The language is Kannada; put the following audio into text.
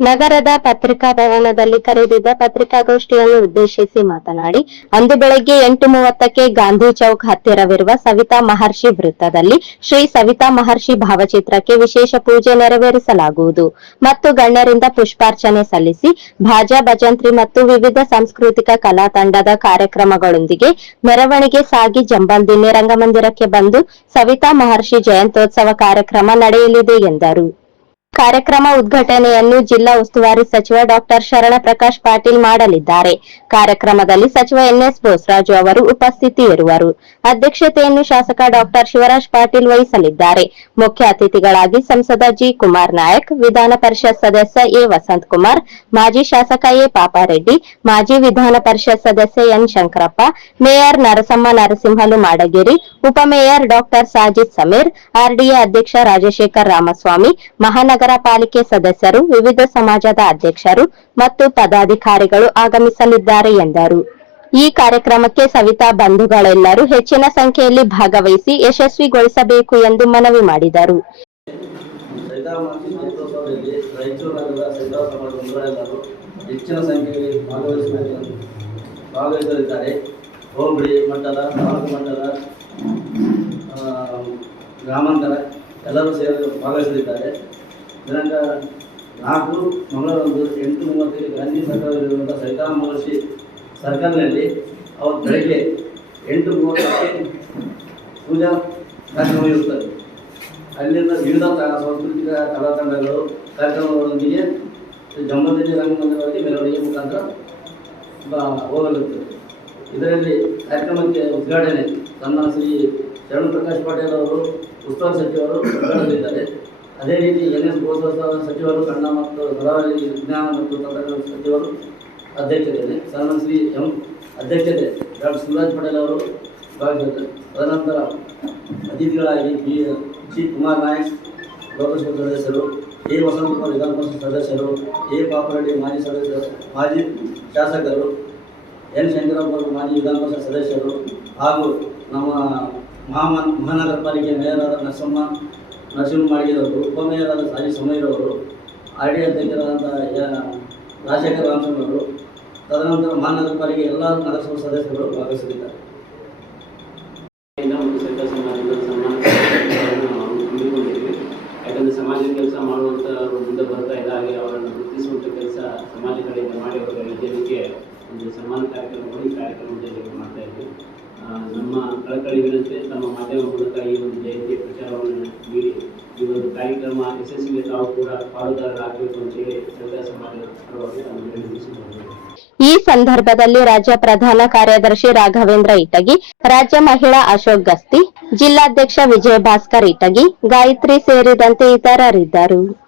ನಗರದ ಪತ್ರಿಕಾ ಭವನದಲ್ಲಿ ಕರೆದಿದ್ದ ಪತ್ರಿಕಾಗೋಷ್ಠಿಯನ್ನು ಉದ್ದೇಶಿಸಿ ಮಾತನಾಡಿ, ಅಂದು ಬೆಳಗ್ಗೆ ಎಂಟು ಮೂವತ್ತಕ್ಕೆ ಗಾಂಧಿ ಚೌಕ್ ಹತ್ತಿರವಿರುವ ಸವಿತಾ ಮಹರ್ಷಿ ವೃತ್ತದಲ್ಲಿ ಶ್ರೀ ಸವಿತಾ ಮಹರ್ಷಿ ಭಾವಚಿತ್ರಕ್ಕೆ ವಿಶೇಷ ಪೂಜೆ ನೆರವೇರಿಸಲಾಗುವುದು. ಮತ್ತು ಗಣ್ಯರಿಂದ ಪುಷ್ಪಾರ್ಚನೆ ಸಲ್ಲಿಸಿ, ಭಾಜಾ ಭಜಂತ್ರಿ ಮತ್ತು ವಿವಿಧ ಸಾಂಸ್ಕೃತಿಕ ಕಲಾ ತಂಡದ ಕಾರ್ಯಕ್ರಮಗಳೊಂದಿಗೆ ಮೆರವಣಿಗೆ ಸಾಗಿ ಜಂಬಲ್ದಿನ್ನಿ ರಂಗಮಂದಿರಕ್ಕೆ ಬಂದು ಸವಿತಾ ಮಹರ್ಷಿ ಜಯಂತ್ಯೋತ್ಸವ ಕಾರ್ಯಕ್ರಮ ನಡೆಯಲಿದೆ ಎಂದರು. ಕಾರ್ಯಕ್ರಮ ಉದ್ಘಾಟನೆಯನ್ನು ಜಿಲ್ಲಾ ಉಸ್ತುವಾರಿ ಸಚಿವ ಡಾಕ್ಟರ್ ಶರಣ ಪ್ರಕಾಶ್ ಪಾಟೀಲ್ ಮಾಡಲಿದ್ದಾರೆ. ಕಾರ್ಯಕ್ರಮದಲ್ಲಿ ಸಚಿವ ಎನ್ಎಸ್ ಬೋಸರಾಜು ಅವರು ಉಪಸ್ಥಿತಿ ಇರುವರು ಅಧ್ಯಕ್ಷತೆಯನ್ನು ಶಾಸಕ ಡಾಕ್ಟರ್ ಶಿವರಾಜ್ ಪಾಟೀಲ್ ವಹಿಸಲಿದ್ದಾರೆ. ಮುಖ್ಯ ಅತಿಥಿಗಳಾಗಿ ಸಂಸದ ಜಿ ಕುಮಾರ್ ನಾಯಕ್, ವಿಧಾನ ಪರಿಷತ್ ಸದಸ್ಯ ಎ ವಸಂತ್ ಕುಮಾರ್, ಮಾಜಿ ಶಾಸಕ ಎ ಪಾಪಾರೆಡ್ಡಿ, ಮಾಜಿ ವಿಧಾನ ಪರಿಷತ್ ಸದಸ್ಯ ಎನ್ ಶಂಕರಪ್ಪ, ಮೇಯರ್ ನರಸಮ್ಮ ನರಸಿಂಹಲು ಮಾಡಗಿರಿ ಉಪಮೇಯರ್ ಡಾಕ್ಟರ್ ಸಾಜಿದ್ ಸಮೀರ್, ಆರ್ಡಿಎ ಅಧ್ಯಕ್ಷ ರಾಜಶೇಖರ್ ರಾಮಸ್ವಾಮಿ, ಮಹಾನಗರ ಪಾಲಿಕೆ ಸದಸ್ಯರು, ವಿವಿಧ ಸಮಾಜದ ಅಧ್ಯಕ್ಷರು ಮತ್ತು ಪದಾಧಿಕಾರಿಗಳು ಆಗಮಿಸಲಿದ್ದಾರೆ ಎಂದರು. ಈ ಕಾರ್ಯಕ್ರಮಕ್ಕೆ ಸವಿತಾ ಬಂಧುಗಳೆಲ್ಲರೂ ಹೆಚ್ಚಿನ ಸಂಖ್ಯೆಯಲ್ಲಿ ಭಾಗವಹಿಸಿ ಯಶಸ್ವಿಗೊಳಿಸಬೇಕು ಎಂದು ಮನವಿ ಮಾಡಿದರು. ಗ್ರಾಮಾಂತರ ಎಲ್ಲರೂ ಸೇರಿ ಭಾಗವಹಿಸಲಿದ್ದಾರೆ. ದಿನಾಂಕ ನಾಲ್ಕು ಮಂಗಳವಾರದಂದು ಎಂಟು ಮೂವತ್ತೈದು ಗಾಂಧಿ ಸರ್ಕಾರದಲ್ಲಿರುವಂಥ ಸೈತಾಮ ಮಹರ್ಷಿ ಸರ್ಕಲ್ನಲ್ಲಿ ಅವತ್ತು ಬೆಳಗ್ಗೆ ಎಂಟು ಮೂವತ್ತಕ್ಕೆ ಪೂಜಾ ಕಾರ್ಯಕ್ರಮ ಇರುತ್ತದೆ. ಅಲ್ಲಿಂದ ವಿವಿಧ ಸಾಂಸ್ಕೃತಿಕ ಕಲಾ ತಂಡಗಳು ಕಾರ್ಯಕ್ರಮಗಳೊಂದಿಗೆ ಜಮ್ಮದಲ್ಲಿ ರಂಗಮಂದಿರವಾಗಿ ಮೆರವಣಿಗೆ ಮುಖಾಂತರ ಹೋಗಲಿರುತ್ತದೆ. ಇದರಲ್ಲಿ ಕಾರ್ಯಕ್ರಮಕ್ಕೆ ಉದ್ಘಾಟನೆ ತನ್ನ ಶ್ರೀ ಶರಣ್ ಪ್ರಕಾಶ್ ಪಾಟೀಲ್ ಅವರು, ಉಸ್ತುವಾರಿ ಸಚಿವರು ಉದ್ಘಾಟಿಸಿದ್ದಾರೆ ಅದೇ ರೀತಿ ಎನ್ ಎಸ್ ಬೋಸರಾಜ್ ಸಚಿವರು, ಕನ್ನಡ ಮತ್ತು ಕರಾವಳಿ ವಿಜ್ಞಾನ ಮತ್ತು ತಂತ್ರಜ್ಞಾನ ಸಚಿವರು ಅಧ್ಯಕ್ಷತೆ ಸನ್ಮಾನ ಶ್ರೀ ಎಂ ಅಧ್ಯಕ್ಷತೆ ಡಾಕ್ಟರ್ ಶಿವರಾಜ್ ಪಟೇಲ್ ಅವರು ಭಾಗವಹಿಸಿದ್ದರು. ತದನಂತರ ಅತಿಥಿಗಳಾಗಿ ಬಿ. ಜಿ ಕುಮಾರ್ ನಾಯಕ್, ಲೋಕಸಭಾ ಸದಸ್ಯರು, ಎ. ವಸಂತಕುಮಾರ್ ವಿಧಾನ ಪರಿಷತ್ ಸದಸ್ಯರು, ಎ. ಪಾಪರೆಡ್ಡಿ ಮಾಜಿ ಸದಸ್ಯರು ಮಾಜಿ ಶಾಸಕರು, ಎನ್. ಶಂಕರಪ್ಪ ಮಾಜಿ ವಿಧಾನ ಪರಿಷತ್ ಸದಸ್ಯರು ಹಾಗೂ ನಮ್ಮ ಮಹಾಮ ಮಹಾನಗರ ಪಾಲಿಕೆ ಮೇಯರ್ ನರಸಮ್ಮ ನರಸಿಂಹ ಮಾಡಿದವರು ಉಪಮೇಯರಾದ ಸಾಜಿ ಸಮಯರವರು ಆರ್ ಡಿ ಅಧ್ಯಕ್ಷರಾದಂಥ ರಾಜಶೇಖರ್ ರಾಜಶೇಖರ ರಾಮಸ್ವಾಮಿ ಅವರು, ತದನಂತರ ಮಹಾನಗರ ಪಾಲಿಕೆ ಎಲ್ಲ ನಗರಸಭಾ ಸದಸ್ಯರು ಭಾಗವಹಿಸಲಿದ್ದಾರೆ. ಸಮಾಜದ ನಾವು ಹಮ್ಮಿಕೊಂಡಿದ್ವಿ ಯಾಕಂದರೆ ಸಮಾಜ ಕೆಲಸ ಬರ್ತಾ ಇಲ್ಲ, ಹಾಗೆ ಅವರನ್ನು ಗುರುತಿಸುವಂಥ ಕೆಲಸ ಸಮಾಜ ವಿದ್ಯಾರ್ಥಿಗೆ ಒಂದು ಈ ಕಾರ್ಯಕ್ರಮದಲ್ಲಿ ನಮ್ಮ ತಮ್ಮ ಮಾಧ್ಯಮ ಮೂಲಕ ಈ ಒಂದು ಜಯಂತಿ ಈ ಕಾರ್ಯಕ್ರಮ ಯಶಸ್ವಿಗೆ ತಾವು ಕೂಡ ಪಾಲುದಾರರಾಗಬೇಕು ಈ ಸಂದರ್ಭದಲ್ಲಿ ರಾಜ್ಯ ಪ್ರಧಾನ ಕಾರ್ಯದರ್ಶಿ ರಾಘವೇಂದ್ರ ಇಟಗಿ, ರಾಜ್ಯ ಮಹಿಳಾ ಅಶೋಕ್ ಗಸ್ತಿ, ಜಿಲ್ಲಾಧ್ಯಕ್ಷ ವಿಜಯ ಭಾಸ್ಕರ್ ಇಟಗಿ, ಗಾಯತ್ರಿ ಸೇರಿದಂತೆ ಇತರರಿದ್ದರು.